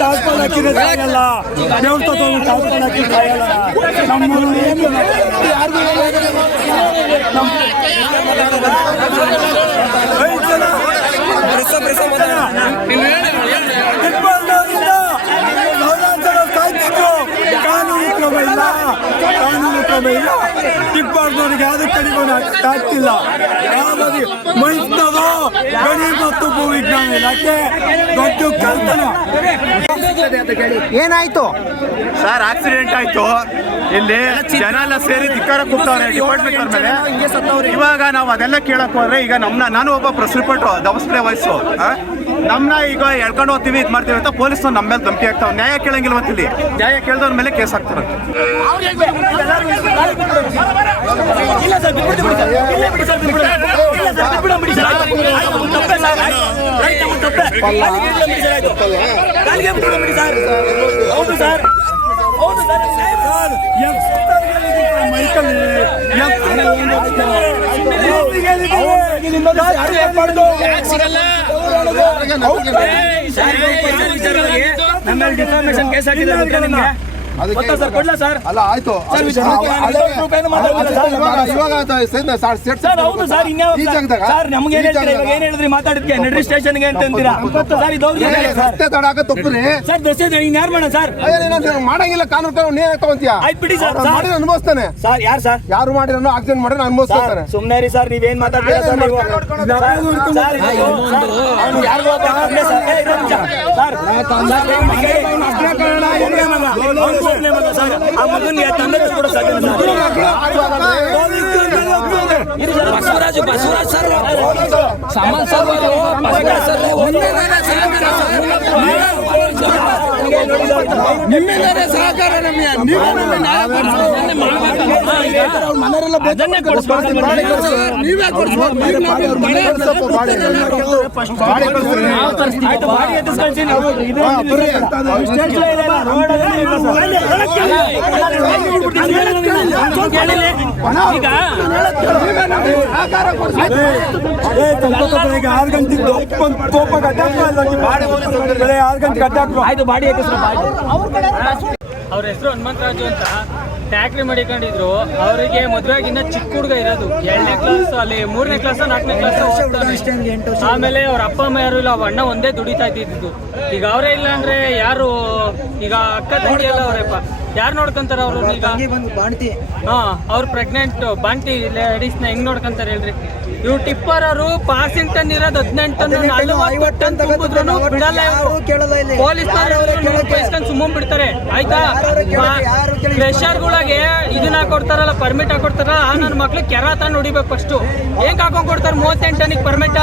ತಾಳ್ಕೊಂಡು ಹಾಕಿದ್ರೆ ಸಾಯಲ್ಲ, ದೇವ್ರ ತಾಳ್ಕೊಂಡು ಹಾಕಿ ಸಾಯಲ್ಲ. ಕಾನೂನು ಕ್ರಮ ಇಲ್ಲ. ಟಿಪ್ಪರ್ನವರಿಗೆ ಯಾವ್ದು ಕಡಿಮೆ ಆಗ್ತಿಲ್ಲ. ಯಾವ್ದು ಮೈಸೂರು ಗಣಿ ಮತ್ತು ಭೂ ವಿಜ್ಞಾನ ಇಲಾಖೆ ದೊಡ್ಡ ಕಲ್ತನ. ಏನಾಯ್ತು ಸರ್? ಆಕ್ಸಿಡೆಂಟ್ ಆಯ್ತು. ಇಲ್ಲಿ ಜನ ಎಲ್ಲ ಸೇರಿ ಧಿಕ್ಕಾರ ಕೂಗ್ತವ್ರೆ ಡಿಪಾರ್ಟ್ಮೆಂಟ್ ಅವ್ರ ಮೇಲೆ. ಇವಾಗ ನಾವು ಅದೆಲ್ಲ ಕೇಳಕ್ ಹೋದ್ರೆ ಈಗ ನಾನು ಒಬ್ಬ ಪ್ರೆಸ್ ರಿಪೋರ್ಟರ್ ದವಸ್ಪ್ರೇ ವಯಸ್ಸು, ನಮ್ಮನ್ನ ಈಗ ಎಳ್ಕೊಂಡು ಹೋಗ್ತೀವಿ ಇದು ಮಾಡ್ತೀವಿ ಅಂತ ಪೊಲೀಸ್ನವ್ರು ನಮ್ಮ ಮೇಲೆ ಧಮಕಿ ಆಗ್ತಾವೆ. ನ್ಯಾಯ ಕೇಳಂಗಿಲ್ವಂತ ಇಲ್ಲಿ ನ್ಯಾಯ ಕೇಳಿದವ್ರ ಮೇಲೆ ಕೇಸ್ ಹಾಕ್ತಾರೆ. ನಮ್ಮಲ್ಲಿ ಡಿಫಾಮೇಷನ್ ಕೇಸ್ ಹಾಕಿದ್ದಾರೆ ನಿಮಗೆ ಸರ್? ಕೊಡ್ಲಾ ಸರ್? ಅಲ್ಲ ಆಯ್ತು ಇವಾಗ ನಮ್ಗೆ ಏನ್ ಹೇಳಿದ್ರಿ ಮಾತಾಡಿದ್ಕೆ ನಡ್ರಿ ಸ್ಟೇಷನ್ಗೆ ಅಂತ ಅಂತೀರಾ ಸರ್? ದಸೆ ಯಾರು ಮಾಡೋಣ ಸರ್? ಮಾಡಂಗಿಲ್ಲ ಕಾನೂನು ನೀನೇ ತಗೊಂತೀಯ. ಆಯ್ತು ಬಿಡಿ ಸರ್, ಮಾಡಿ ಅನುಭವಿಸ್ತಾನೆ ಸರ್. ಯಾರು ಸರ್? ಯಾರು ಮಾಡಿರೋ ಆಕ್ಸಿಡೆಂಟ್ ಮಾಡಿ ಅನುಭವಿಸ್ತಾನೆ. ಸುಮ್ಮನೆ ರೀ ಸರ್, ನೀವೇನ್ ಮಾತಾಡ್ತೀರಾ ಸರ್? ಆ ಮಗನಿಗೆ ತಂದೆ ಕೂಡ ಬಸವರಾಜ್ ಸರ್ ಸಾಮಾನ್ ಸರ್ ನಿಮ್ಮಿಂದಲೇ ಸಹಕಾರ. ಈಗ 6 ಗಂಟೆಗೆ 6 ಗಂಟೆಗೆ ಆಯ್ತು. ಬಾಡಿ ಅವ್ರ ಹೆಸರು ಹನುಮಂತರಾಜು ಅಂತ ಟ್ಯಾಕ್ರಿ ಮಾಡಿಕೊಂಡಿದ್ರು. ಅವರಿಗೆ ಮದುವೆಗಿನ್ನ ಚಿಕ್ಕ ಹುಡುಗ ಇರೋದು, 2ನೇ ಕ್ಲಾಸ್, ಅಲ್ಲಿ 3ನೇ ಕ್ಲಾಸ್ 4ನೇ ಕ್ಲಾಸ್. ಆಮೇಲೆ ಅವ್ರ ಅಪ್ಪ ಅಮ್ಮ ಯಾರು ಇಲ್ಲ, ಅಣ್ಣ ಒಂದೇ ದುಡಿತಾ ಇದ್ದಿದ್ದು. ಈಗ ಅವರೇ ಇಲ್ಲ ಅಂದ್ರೆ ಯಾರು? ಈಗ ಅಕ್ಕ ತಂಗಿ ಎಲ್ಲ ಅವರಪ್ಪ ಯಾರು ನೋಡ್ಕೊಂತಾರ ಅವರು? ಈಗ ಅವ್ರು ಪ್ರೆಗ್ನೆಂಟ್ ಬಾಂಟಿ ಲೇಡೀಸ್ನ ಹೆಂಗ್ ನೋಡ್ಕೊಂತಾರೆ ಹೇಳ್ರಿ? ಇವ್ರು ಟಿಪ್ಪರ್ ಅವರು ಪಾಸಿಂಗ್ ಟನ್ ಇರೋದು 18 ಟನ್ 40 ಟನ್ ತುಂಬಿದ್ರು ಬಿಡಲ್ಲ. ಪೊಲೀಸ್ ಸುಮ್ಮನೆ ಬಿಡ್ತಾರೆ ಆಯ್ತಾ? ಪ್ರೆಷರ್ಗಳಿಗೆ ಇದನ್ನ ಹಾಕೊಡ್ತಾರಲ್ಲ, ಪರ್ಮಿಟ್ ಹಾಕೊಡ್ತಾರಲ್ಲ, ನನ್ನ ಮಕ್ಳು ಕೆರಾತ ನೋಡಿಬೇಕು ಫಸ್ಟ್. ಹೆಂಗ್ ಹಾಕೊಂಡ್ ಕೊಡ್ತಾರೆ? 38 ಟನ್ನಿಗೆ ಪರ್ಮಿಟ್.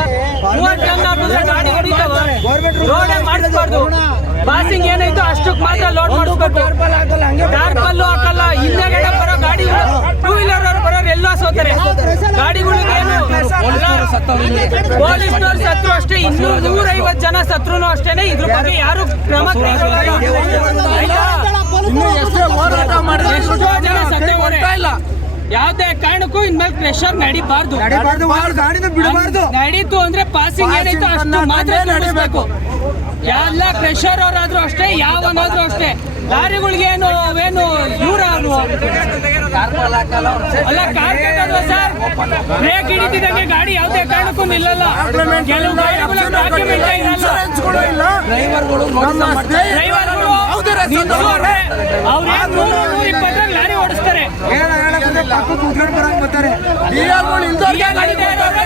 30 ಟನ್ ಹಾಕಿದ್ರೆ ಗಾಡಿ ಹೊಡಿತಾವ. ರೋಡೇ ಮಾಡಿಸ್ಬಾರ್ದು. ಪಾಸಿಂಗ್ ಏನಾಯ್ತು ಅಷ್ಟಕ್ಕೆ ಮಾತ್ರ ಲೋಡ್ ಮಾಡಿಸ್ಬೇಕು. ಟಾರ್ಪಲ್ಲು ಹಾಕಲ್ಲ. ಹಿಂದೆಗಡೆ ಬರೋ ಗಾಡಿ 2 ವೀಲರ್ ಅವ್ರು ಬರೋರು ಎಲ್ಲ ಸೋತಾರೆ. ಗಾಡಿಗಳಿಗೆ ಪೊಲೀಸ್ನವ್ರು ಸತ್ರು ಅಷ್ಟೇ, 250 ಜನ ಸತ್ರು ಅಷ್ಟೇನೆ. ಇದ್ರ ಬಗ್ಗೆ ಯಾರು ಕ್ರಮ ಇಲ್ಲ. ಯಾವ್ದೇ ಕಾರಣಕ್ಕೂ ಇನ್ಮೇಲೆ ಪ್ರೆಷರ್ ನಡೀಬಾರ್ದು. ನಡೀತು ಅಂದ್ರೆ ಪಾಸಿಂಗ್ ಏನಾಯ್ತು ಅಷ್ಟು ಮಾತ್ರ ನಡೆಸಬೇಕು. ಎಲ್ಲ ಪ್ರೆಷರ್ ಅವರಾದ್ರೂ ಅಷ್ಟೇ, ಯಾವನಾದ್ರೂ ಅಷ್ಟೇ. ಲಾರಿಗಳಿಗೆ ಏನು ಇವ್ರು ಅಲ್ಲ, ಕಾರ್ಪೊರೇಟ್ ಸರ್ ಬ್ರೇಕ್ ಹಿಡಿತಿದ್ದಂಗೆ ಗಾಡಿ ಯಾವ್ದೇ ಕಾರಣಕ್ಕೂ ನಿಲ್ಲಲ್ಲ. ಕೆಲವು ಡ್ರೈವರ್ಗಳು ಲಾರಿ ಓಡಿಸ್ತಾರೆ,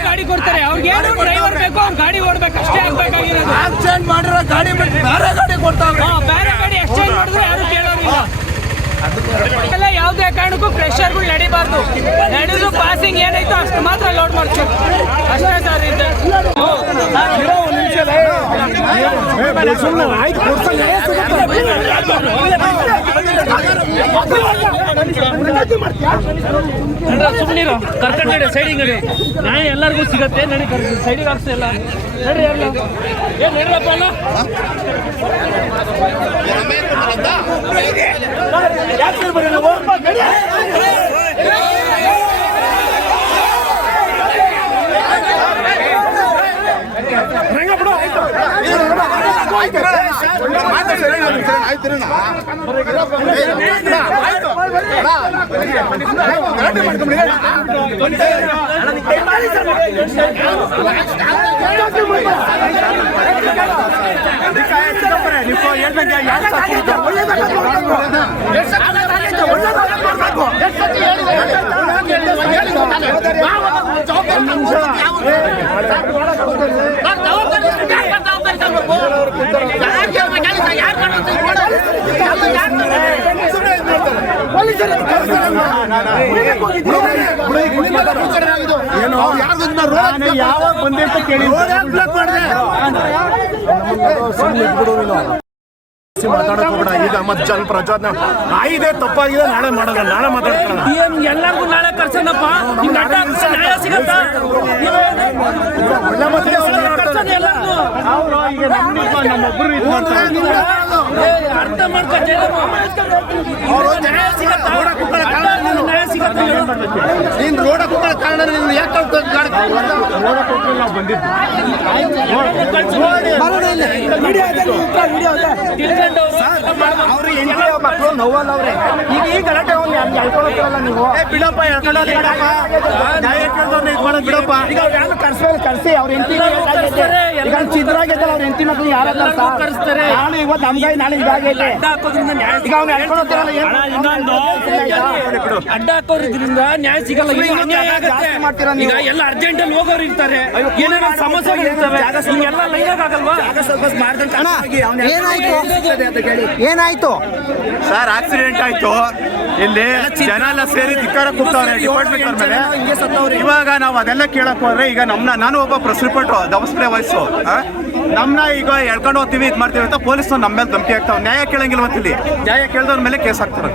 ಗಾಡಿ ಕೊಡ್ತಾರೆ. ಅವ್ರಿಗೆ ಏನು ಡ್ರೈವರ್ ಬೇಕು, ಅವ್ರು ಗಾಡಿ ಓಡ್ಬೇಕು ಅಷ್ಟೇ ಆಗ್ಬೇಕಾಗಿರೋದು. ಆಕ್ಸಿಡೆಂಟ್ ಮಾಡಿರೋ ಗಾಡಿ ಬೇರೆ ಗಾಡಿ ಕೊಡ್ತಾವ್ರೆ. ಬೇರೆ ಗಾಡಿ ಎಕ್ಸ್ಚೇಂಜ್ ಮಾಡಿದ್ರೆ ಯಾರು ಕೇಳೋರಿಲ್ಲ. ಎಲ್ಲ ಯಾವುದೇ ಕಾರಣಕ್ಕೂ ಪ್ರೆಷರ್ಗಳು ನಡಿಬಾರ್ದು. ನಡೆದ್ರು ಪಾಸಿಂಗ್ ಏನಾಯ್ತು ಅಷ್ಟು ಮಾತ್ರ ಲೋಡ್ ಮಾಡ್ತೀವಿ ಅಷ್ಟೇ ಸರ್. ಸುಮ್ಮನಿರು ಕರ್ಕೊಂಡು ನಡಿ ಸೈಡಿಗೆ ನಡಿ ನ್ಯಾಯ ಎಲ್ಲರಿಗೂ ಸಿಗತ್ತೆ ನಡಿ ಸೈಡಿಗೆ ಹಾಕ್ಸಿ ಎಲ್ಲ ನಡಿ ಎಲ್ಲ ಏನು ನಡಿರಪ್ಪ ಎಲ್ಲ ಯಾವಾಗ ಬಂದೆ ಅಂತ ಕೇಳಿ ಮಾತಾಡಕ್ ಹೋಗ್ಬೇಡ. ಈಗ ಮತ್ತೆ ಜನ ಪ್ರಚೋದನೆ ಆಗಿದೆ, ತಪ್ಪಾಗಿದೆ, ನಾಳೆ ಮಾಡೋದ, ನಾಳೆ ಮಾತಾಡ್ತಾನ. ಎಲ್ಲರಿಗೂ ನಾಳೆ ಕರ್ಸೋಣಪ್ಪ. ನಿಮ್ಗೆ ಅಡ್ಡ ನ್ಯಾಯ ಸಿಗತ್ತಾ? ಅರ್ಥ ಮಾಡ್ಕೊಂಡೆ ನ್ಯಾಯ ಸಿಗತ್ತಾ? ನ್ಯಾಯ ಸಿಗತ್ತಾ? ನೀನ್ ರೋಡ ಕೂತ್ಕೊಳ್ಳೋ ಕಾರಣ ನೀನು ಯಾಕೆ ಮಕ್ಕಳು ನೋವಲ್ಲ ಅವ್ರೆ. ಈಗ ಈ ಗಲಾಟೆ ಹೇಳ್ಕೊಳಕ್ಕಿರಲ್ಲ ನೀವು. ಬಿಡಪ್ಪ ಹೇಳ್ಕೊಳ್ಳೋದು ಬಿಡಪ್ಪ. ಈಗ ಅವ್ರು ಕರ್ಸಿ ಅವ್ರ ಹೆಂಡತಿ ಈಗ ಚಿದ್ರಾಗೈತಲ್ಲ ಅವ್ರ ಹೆಂಡತಿ ಮಕ್ಳು ಯಾರು ಕರೆಸ್ತಾರೆ. ನಾಳೆ ಇವತ್ತು ನಮ್ಗಾಯಿ ನಾಳೆ ಇದಾಗೈತೆ. ಈಗ ಅವ್ನು ಹೇಳ್ಕೊಳಕ್ಕಿರಲ್ಲ. ಇನ್ನೊಂದು ಅಡ್ಡ ಹಾಕೋದ್ರಿಂದ ನ್ಯಾಯ ಸಿಗಲ್ಲ. ಈಗ ಎಲ್ಲ ಅರ್ಜೆಂಟ್ ಅಲ್ಲಿ ಹೋಗೋರು ಇರ್ತಾರೆ, ಏನೇನೋ ಸಮಸ್ಯೆಗಳು ಇರ್ತವೆ. ಎಲ್ಲ ಲೈನಾಗ ಆಗಲ್ವಾ? ಏನಾಯ್ತು ಸರ್? ಆಕ್ಸಿಡೆಂಟ್ ಆಯ್ತು. ಇಲ್ಲಿ ಜನ ಎಲ್ಲ ಸೇರಿ ಧಿಕ್ಕಾರ ಕೂಗ್ತಾವ್ರೆ ಡಿಪಾರ್ಟ್ಮೆಂಟ್ ಅವ್ರ ಮೇಲೆ. ಇವಾಗ ನಾವು ಅದೆಲ್ಲ ಕೇಳಕ್ ಹೋದ್ರೆ ಈಗ ನಾನು ಒಬ್ಬ ಪ್ರೆಸ್ ರಿಪೋರ್ಟರ್ ದವಸ್ಪ್ರೇ ವಯಸ್ಸು ನಮ್ನ ಈಗ ಎಳ್ಕೊಂಡು ಹೋಗ್ತೀವಿ ಇದು ಮಾಡ್ತೀವಿ ಅಂತ ಪೊಲೀಸ್ನವ್ರು ನಮ್ಮ ಮೇಲೆ ಧಮಕಿ ಆಗ್ತಾವೆ. ನ್ಯಾಯ ಕೇಳಂಗಿಲ್ಲ ಇಲ್ಲಿ. ನ್ಯಾಯ ಕೇಳಿದವ್ರ ಮೇಲೆ ಕೇಸ್ ಹಾಕ್ತಾರೆ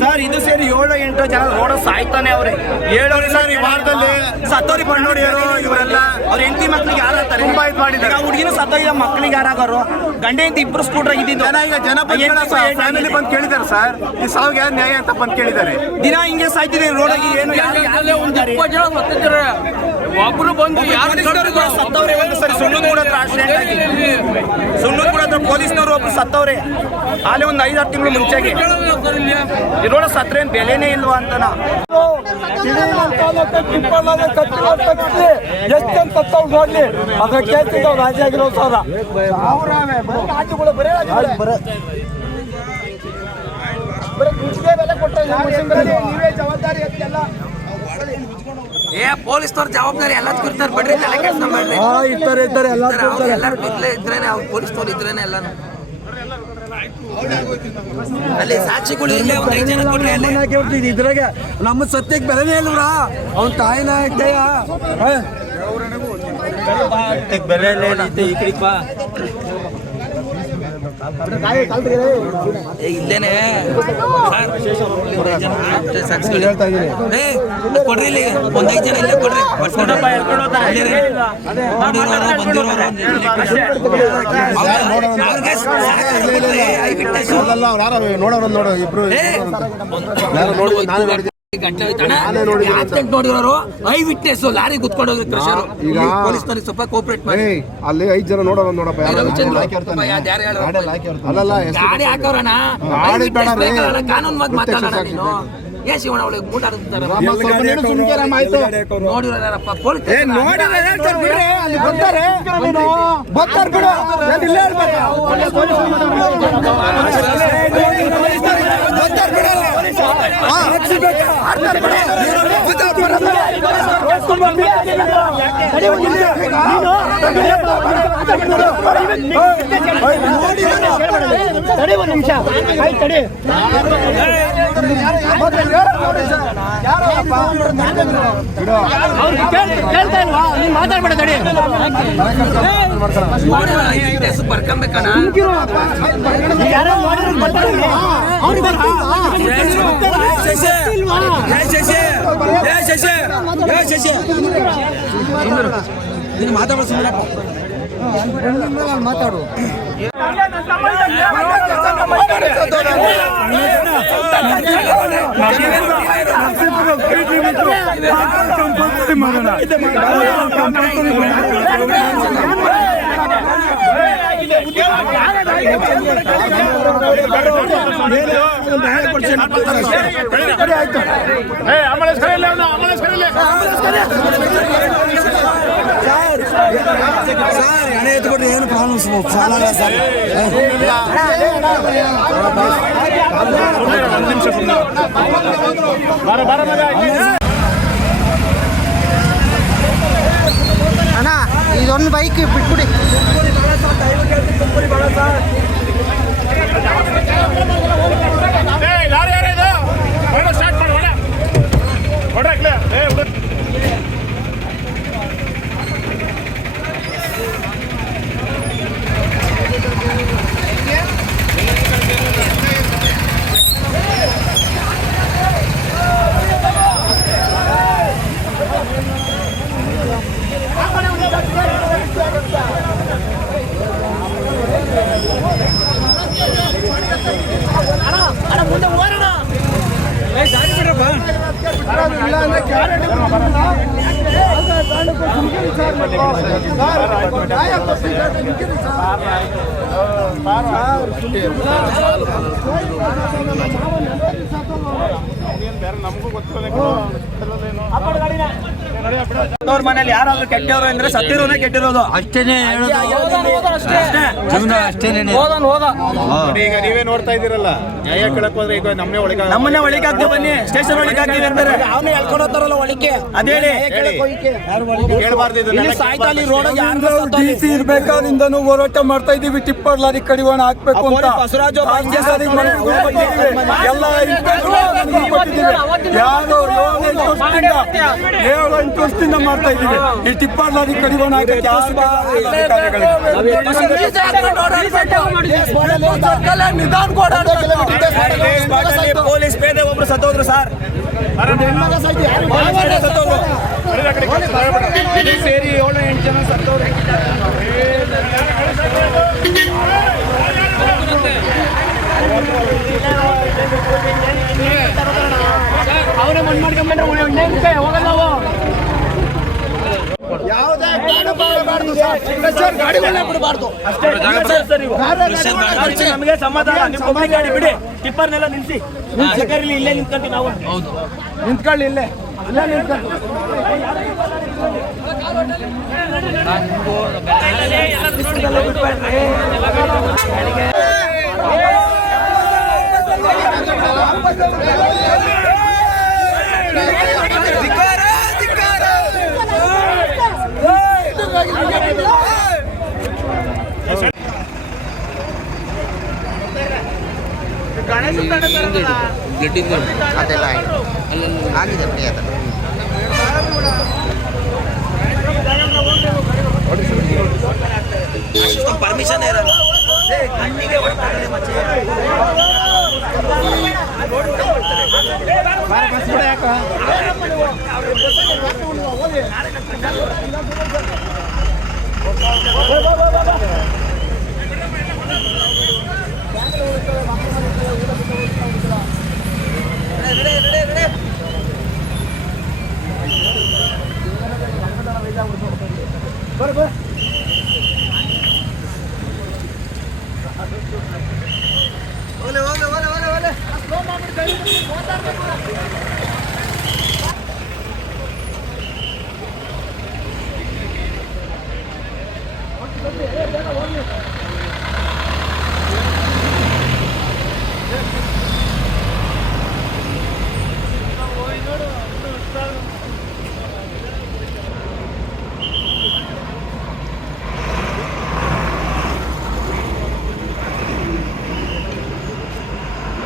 ಸರ್. ಇದು ಸೇರಿ 7-8 ಜನ ರೋಡ್ ಸಾಯ್ತಾನೆ ಅವ್ರೆ. 7 ಸರ್ ಈ ವಾರದಲ್ಲಿ ಸತ್ತೋರಿ ಪಣ್ಣೋಡಿಯರು ಇವರೆಲ್ಲ ಅವ್ರ ಹೆಂಡತಿ ಮಕ್ಳಿಗೆ ಯಾರಾಗ್ತಾರೆ? ತುಂಬಾ ಇದು ಮಾಡಿದ್ದಾರೆ. ಹುಡುಗಿನ ಸತ್ತೋಗಿದ ಮಕ್ಳಿಗೆ ಯಾರಾಗಾರು? ಗಂಡೆ ಅಂತ ಇಬ್ರು ಸ್ಕೂಟರ್ ಇದ್ದಿದ್ದು ಜನ ಫ್ಯಾಮಿಲಿ ಬಂದು ಕೇಳಿದ್ದಾರೆ ಸರ್, ಈ ಸಾವಿಗೆ ನ್ಯಾಯ ಅಂತ ಬಂದು ಕೇಳಿದ್ದಾರೆ. ದಿನ ಹಿಂಗೆ ಸಾಯ್ತಿದೆ ರೋಡಾಗಿ. ಏನು ಒಬ್ರು ಬಂದು ಸತ್ತವ್ರೆ. ಒಂದು ಸರಿ ಸುಣ್ಣದ ಹತ್ರ ಆಕ್ಸಿಡೆಂಟ್ ಆಗಿ ಸುಣ್ಣದ ಹತ್ರ ಪೊಲೀಸ್ನವರು ಒಬ್ರು ಸತ್ತವ್ರೆ. ಅಲ್ಲಿ ಒಂದು 5-6 ತಿಂಗಳು ಮುಂಚೆಗೆ ರೋಡ ಸತ್ರೇನ್ ಬೆಲೆನೇ ಇಲ್ವಾ ಅಂತನ. ಎಷ್ಟಂತ ನೋಡ್ಲಿ ಅದ್ರ ಕೇಳ್ತಿದ್ದವ್ ರಾಜಿ ಆಗಿರೋ ಸರ್. ನೀವೇ ಜವಾಬ್ದಾರಿ ಎಲ್ಲ ಪೊಲೀಸ್ನವ್ರ ಜವಾಬ್ದಾರಿ ಎಲ್ಲದಕ್ಕೂ ಇರ್ತಾರೆ ಬಿಡ್ರಿ, ತಲೆ ಕೆಲಸ ಮಾಡ್ರಿ. ಎಲ್ಲರೂ ಇದ್ರೇನೆ ಅವ್ರು ಪೊಲೀಸ್ನವ್ರು ಇದ್ರೇನೆ ಎಲ್ಲಾನು. ಅಲ್ಲಿ ಸಾಕ್ಷಿಗಳು ಇಲ್ಲೇ ಒಂದು 5 ಜನ ಕೊಡ್ರಿ. ಅಲ್ಲಿ ಇದ್ರಾಗ ನಮ್ಮ ಸತ್ಯಕ್ಕೆ ಬೆಲೆನೇ ಇಲ್ವ್ರ. ಅವ್ನ ತಾಯಿನ ಬೆಲೆ ಈ ಕಡೆಪ್ಪ ಇಲ್ಲೇನೆ ಕೊಡ್ರಿ, ಇಲ್ಲಿ ಒಂದ್ 5 ಜನ ಇಲ್ಲೇ ಕೊಡ್ರಿ. ನೋಡೋ ಇಬ್ರು ನೋಡಿರೋರು ಐ ವಿಟ್ನೆಸ್ ಲಾರಿ ಕುತ್ಕೊಂಡು ಹೋಗಿ ಕ್ರಷರ್. ಪೊಲೀಸ್ನವ್ರಿಗೆ ಸ್ವಲ್ಪ ಕೋಪರೇಟ್ ಮಾಡಿ. ಅಲ್ಲಿ 5 ಜನ ನೋಡೋಣ ನೋಡಪ್ಪ. ಗಾಡಿ ಹಾಕೋರಣ ಕಾನೂನು ಮಾತು ಮಾತಾಡೋಣ. ನೀನು ಏ ಶಿವಣ್ಣ ಅವಳಿಗೆ ಮೂಟ ನೋಡಿರಪ್ಪ ಪೊಲೀಸ್ ಒಂದು ನಿಮಿಷ ತಡಿ. ನೀನ್ ಮಾತಾಡ್ಬೇಡ ತಡಿ. ಬರ್ಕೊಂಬೇಕಣ್ಣ. ಮಾತಾಡು. ಹಣೆ ಎತ್ಕೊಟ್ರೆ ಏನು ಪ್ರಾಬ್ಲಮ್ಸ್ ಸಾಲ ಸರ್. ಅಣ್ಣ ಇದೊಂದು ಬೈಕ್ ಬಿಟ್ಬಿಡಿ. ಅವ್ರ ಮನೇಲಿ ಯಾರಾದ್ರೂ ಕೆಟ್ಟವರು ಅಂದ್ರೆ ಸತ್ತಿರೋನೇ ಕೆಟ್ಟಿರೋದು ಅಷ್ಟೇನೆ ಹೇಳೋದು. ಈಗ ನೀವೇ ನೋಡ್ತಾ ಇದ್ದೀರಲ್ಲ, ನ್ಯಾಯ ಕೇಳಕ್ ಹೋದ್ರೆ ಈಗ ನಮ್ಮನ್ನೇ ಒಳಗೆ ಹಾಕ್ತೀವಿ, ಬನ್ನಿ ಸ್ಟೇಷನ್ ಒಳಗೆ ಹಾಕ್ತೀವಿ ಅಂತಾರೆ. ಅವನು ಹೇಳ್ಕೊಂಡು ಹೋಗ್ತಾರಲ್ಲ ಒಳಗೆ, ಅದೇಳಿ ಕೇಳಬಾರ್ದು. ಇಲ್ಲಿ ಸಾಯ್ತಾಲಿ ರೋಡ್ ಡಿಸಿ ಇರ್ಬೇಕಾದ್ರಿಂದನೂ ಹೋರಾಟ ಮಾಡ್ತಾ ಇದೀವಿ. ಟಿಪ್ಪರ್ ಲಾರಿ ಕಡಿವಾಣ ಹಾಕ್ಬೇಕು ಅಂತ ಬಸವರಾಜು ಎಲ್ಲ ಯಾರು 7-8 ವರ್ಷದಿಂದ ಮಾಡ್ತಾ ಇದೀವಿ. ಈ ಟಿಪ್ಪರ್ ಲಾರಿ ಕಡಿವಾಣ ಹಾಕಕ್ಕೆ ಪೊಲೀಸ್ ಪೇದೆ ಒಬ್ರು ಸತ್ತೋದ್ರು ಸರ್. ಸೇರಿ 7-8 ಜನ ಸತ್ತೋದ್ರು. ಅವರೇ ಮಣ್ಣು ಮಾಡ್ಕೊಂಡ್ಬಂದ್ರೆ ಹೋಗಲ್ಲ ನಾವು. ನಮಗೆ ಸಮಾಧಾನ. ನಿಮ್ಮ ಪಬ್ಲಿಕ್ ಗಾಡಿ ಬಿಡಿ, ಟಿಪ್ಪರ್ನೆಲ್ಲ ನಿಲ್ಸಿ. ಇಲ್ಲೇ ನಿಂತ್ಕೊಂತೀವಿ ನಾವು. ನಿಂತ್ಕೊಳ್ಳಿ, ಇಲ್ಲೇ ನಿಂತ್ಕೊಳ್ಳಿ. ಅದೆಲ್ಲ ಆಗಿದೆ ಬಿಡಿ. ಅದೆಲ್ಲ ಪರ್ಮಿಷನ್ ಇರಲ್ಲ. ಹೋಗ್ಲಿ